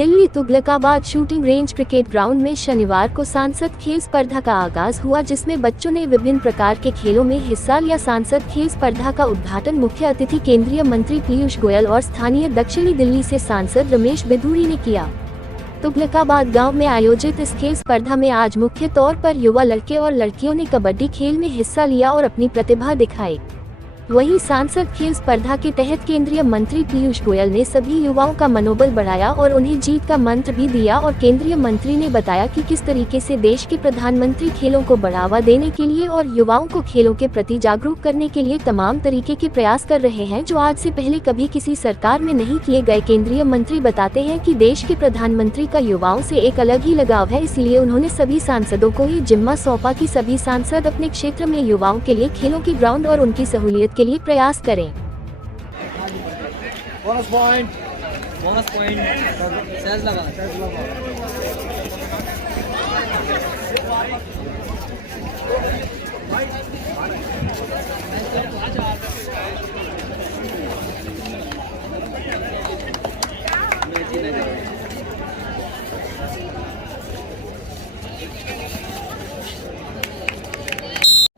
Delhi Tughlakabad shooting range cricket ground में शनिवार को सांसद खेल स्पर्धा का आगाज हुआ, जिसमें बच्चों ने विभिन्न प्रकार के खेलों में हिस्सा लिया। सांसद खेल स्पर्धा का उद्घाटन मुख्य अतिथि केंद्रीय मंत्री पीयूष गोयल और स्थानीय दक्षिणी दिल्ली से सांसद रमेश बिधूरी ने किया। तुगलकाबाद गांव में आयोजित इस खेल स्पर्धा में आज मुख्य तौर पर युवा लड़के और लड़कियों ने कबड्डी खेल में हिस्सा लिया और अपनी प्रतिभा दिखाई। वहीं सांसद खेल स्पर्धा के तहत केंद्रीय मंत्री पीयूष गोयल ने सभी युवाओं का मनोबल बढ़ाया और उन्हें जीत का मंत्र भी दिया। और केंद्रीय मंत्री ने बताया कि किस तरीके से देश के प्रधानमंत्री खेलों को बढ़ावा देने के लिए और युवाओं को खेलों के प्रति जागरूक करने के लिए तमाम तरीके के प्रयास कर रहे हैं, जो आज से पहले कभी किसी सरकार में नहीं किए गए। केंद्रीय मंत्री बताते हैं कि देश के प्रधानमंत्री का युवाओं से एक अलग ही लगाव है, इसलिए उन्होंने सभी सांसदों को ये जिम्मा सौंपा कि सभी सांसद अपने क्षेत्र में युवाओं के लिए खेलों की ग्राउंड और उनकी सहूलियत के लिए प्रयास करें। बोनस पॉइंट सहज लगा।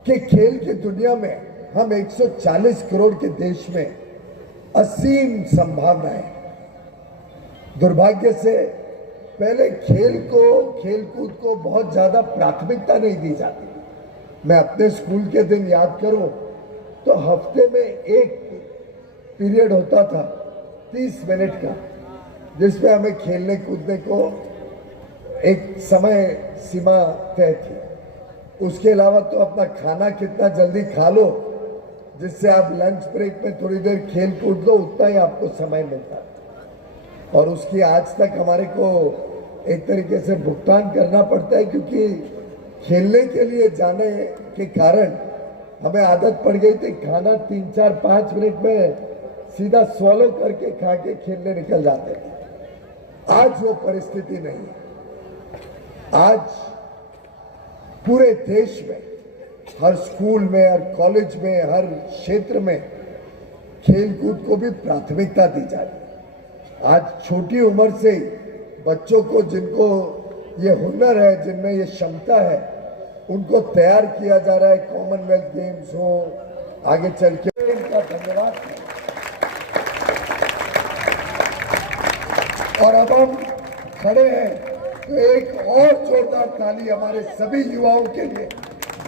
कि खेल की दुनिया में हम 140 करोड़ के देश में असीम संभावनाएं। दुर्भाग्य से पहले खेलकूद को बहुत ज्यादा प्राथमिकता नहीं दी जाती। मैं अपने स्कूल के दिन याद करूं तो हफ्ते में एक पीरियड होता था 30 मिनट का, जिसमें हमें खेलने कूदने को एक समय सीमा तय थी। उसके अलावा तो अपना खाना कितना जल्दी खा लो जिससे आप लंच ब्रेक में थोड़ी देर खेल कूद लो, उतना ही आपको समय मिलता है। और उसकी आज तक हमारे को एक तरीके से भुगतान करना पड़ता है, क्योंकि खेलने के लिए जाने के कारण हमें आदत पड़ गई थी खाना 3, 4, 5 मिनट में सीधा स्वॉलो करके खा के खेलने निकल जाते थे। आज वो परिस्थिति नहीं है। आज पूरे देश में हर स्कूल में, हर कॉलेज में, हर क्षेत्र में खेलकूद को भी प्राथमिकता दी जा रही है। आज छोटी उम्र से बच्चों को, जिनको ये हुनर है, जिनमें ये क्षमता है, उनको तैयार किया जा रहा है। कॉमनवेल्थ गेम्स हो, आगे चल के इनका धन्यवाद। और अब हम खड़े हैं तो एक और जोरदार ताली हमारे सभी युवाओं के लिए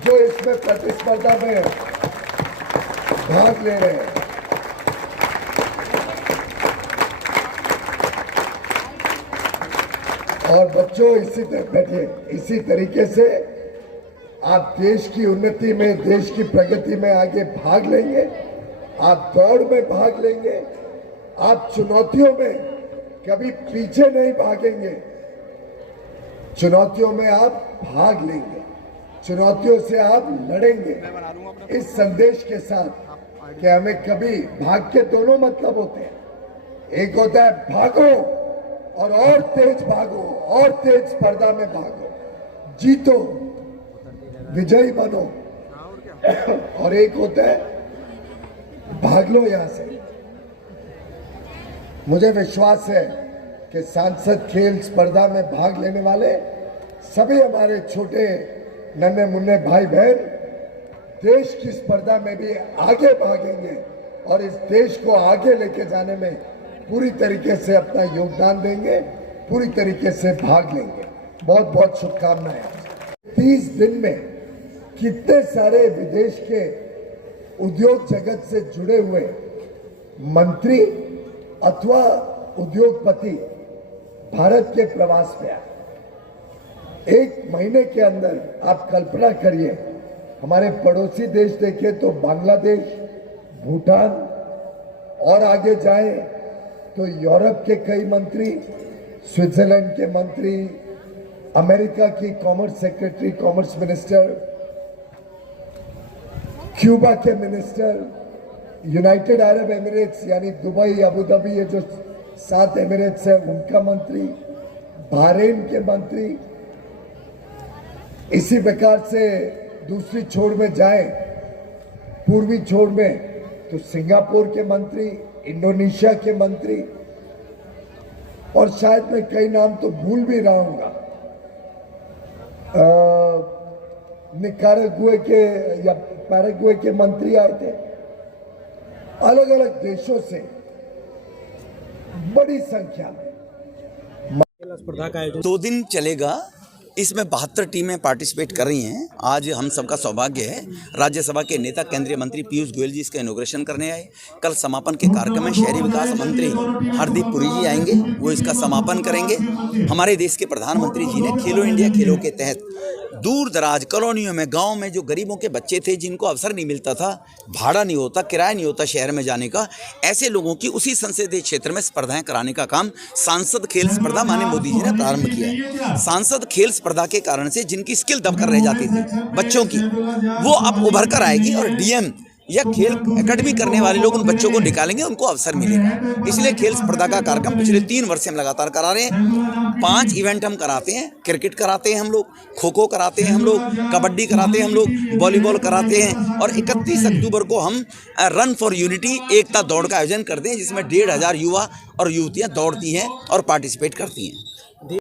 जो इसमें प्रतिस्पर्धा में भाग ले रहे हैं। और बच्चों, इसी तरीके से आप देश की उन्नति में, देश की प्रगति में आगे भाग लेंगे। आप दौड़ में भाग लेंगे। आप चुनौतियों में कभी पीछे नहीं भागेंगे। चुनौतियों में आप भाग लेंगे, चुनौतियों से आप लड़ेंगे। इस संदेश के साथ कि हमें कभी भाग के दोनों मतलब होते हैं। एक होता है भागो और तेज भागो, और तेज स्पर्धा में भागो, जीतो, विजयी बनो। और एक होता है भाग लो यहां से। मुझे विश्वास है कि सांसद खेल स्पर्धा में भाग लेने वाले सभी हमारे छोटे नन्हे मुन्ने भाई बहन देश की स्पर्धा में भी आगे भागेंगे और इस देश को आगे लेके जाने में पूरी तरीके से अपना योगदान देंगे, पूरी तरीके से भाग लेंगे। बहुत बहुत शुभकामनाएं। 30 दिन में कितने सारे विदेश के उद्योग जगत से जुड़े हुए मंत्री अथवा उद्योगपति भारत के प्रवास पे आए। 1 महीने के अंदर आप कल्पना करिए, हमारे पड़ोसी देश देखे तो बांग्लादेश, भूटान, और आगे जाए तो यूरोप के कई मंत्री, स्विट्जरलैंड के मंत्री, अमेरिका की commerce secretary, commerce minister, Cuba के मिनिस्टर, यूनाइटेड अरब एमिरेट्स यानी दुबई, अबू धाबी, ये जो 7 एमिरेट्स है, उनका मंत्री, बहरीन के मंत्री। इसी प्रकार से दूसरी छोर में जाए, पूर्वी छोर में, तो सिंगापुर के मंत्री, इंडोनेशिया के मंत्री, और शायद मैं कई नाम तो भूल भी रहा हूँगा, निकारागुए के या पैराग्वे के मंत्री आए थे, अलग अलग देशों से बड़ी संख्या में। स्पर्धा का आयोजन 2 दिन चलेगा। इसमें 72 टीमें पार्टिसिपेट कर रही हैं। आज हम सबका सौभाग्य है, राज्यसभा के नेता केंद्रीय मंत्री पीयूष गोयल जी इसका इनॉग्रेशन करने आए। कल समापन के कार्यक्रम में शहरी विकास मंत्री हरदीप पुरी जी आएंगे, वो इसका समापन करेंगे। हमारे देश के प्रधानमंत्री जी ने खेलो इंडिया खेलों के तहत दूर दराज कॉलोनियों में, गांव में जो गरीबों के बच्चे थे, जिनको अवसर नहीं मिलता था, भाड़ा नहीं होता, किराया नहीं होता शहर में जाने का, ऐसे लोगों की उसी संसदीय क्षेत्र में स्पर्धाएं कराने का काम सांसद खेल स्पर्धा माननीय मोदी जी ने प्रारंभ किया है। सांसद खेल स्पर्धा के कारण से जिनकी स्किल दबकर रह जाती थी बच्चों की, वो अब उभर कर आएगी और डीएम या खेल एकेडमी करने वाले लोग उन बच्चों को निकालेंगे, उनको अवसर मिलेगा। इसलिए खेल स्पर्धा का कार्यक्रम पिछले 3 वर्ष से हम लगातार करा रहे हैं। 5 इवेंट हम कराते हैं। क्रिकेट कराते हैं हम लोग, खो खो कराते हैं हम लोग, कबड्डी कराते हैं हम लोग, वॉलीबॉल कराते हैं, और 31 अक्टूबर को हम रन फॉर यूनिटी एकता दौड़ का आयोजन करते हैं, जिसमें 1500 युवा और युवतियाँ दौड़ती हैं और पार्टिसिपेट करती हैं।